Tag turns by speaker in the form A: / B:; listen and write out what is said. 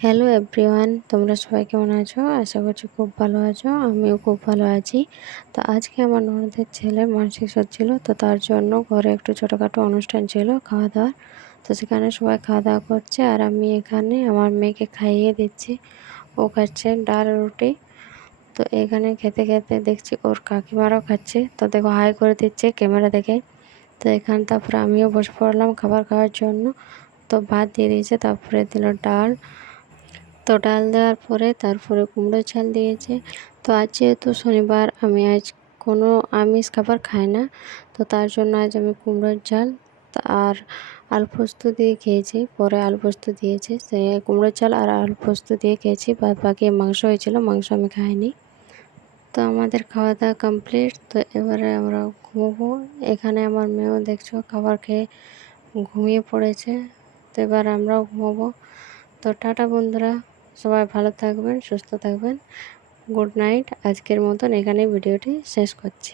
A: Hello everyone তোমরা সবাই কেমন আছো? আশা করছি খুব ভালো আছো। আমিও খুব ভালো আছি। তো আজকে আমার ননদের ছেলের মানসিক ছিল। তো তার জন্য ঘরে একটু ছোটোখাটো অনুষ্ঠান ছিল খাওয়া দাওয়ার তো সেখানে সবাই খাওয়া দাওয়া করছে আর আমি এখানে আমার মেয়েকে খাইয়ে দিচ্ছি। ও খাচ্ছে ডাল, রুটি। তো এখানে খেতে খেতে দেখছি ওর কাকিমারাও খাচ্ছে। তো দেখো, হাই করে দিচ্ছে ক্যামেরা দেখে। তো এখানে তারপরে আমিও বসে পড়লাম খাবার খাওয়ার জন্য। তো ভাত দিয়ে দিয়েছে, তারপরে দিল ডাল। তো ডাল দেওয়ার পরে তারপরে কুমড়ো চাল দিয়েছে। তো আজ যেহেতু শনিবার, আমি আজ কোনো আমিষ খাবার খাই না। তো তার জন্য আজ আমি কুমড়োর চাল আর আলু পোস্ত দিয়ে খেয়েছি। পরে আলু পোস্ত দিয়েছে, সে কুমড়োর চাল আর আলু পোস্ত দিয়ে খেয়েছি। বাদ বাকি মাংস হয়েছিল, মাংস আমি খাইনি। তো আমাদের খাওয়া দাওয়া কমপ্লিট তো এবারে আমরা ঘুমবো। এখানে আমার মেয়েও দেখছ খাবার খেয়ে ঘুমিয়ে পড়েছে। তো এবার আমরাও ঘুমোবো। তো টাটা বন্ধুরা। সবাই ভালো থাকবেন সুস্থ থাকবেন। Good night. আজকের মতন
B: এখানে ভিডিওটি শেষ করছি।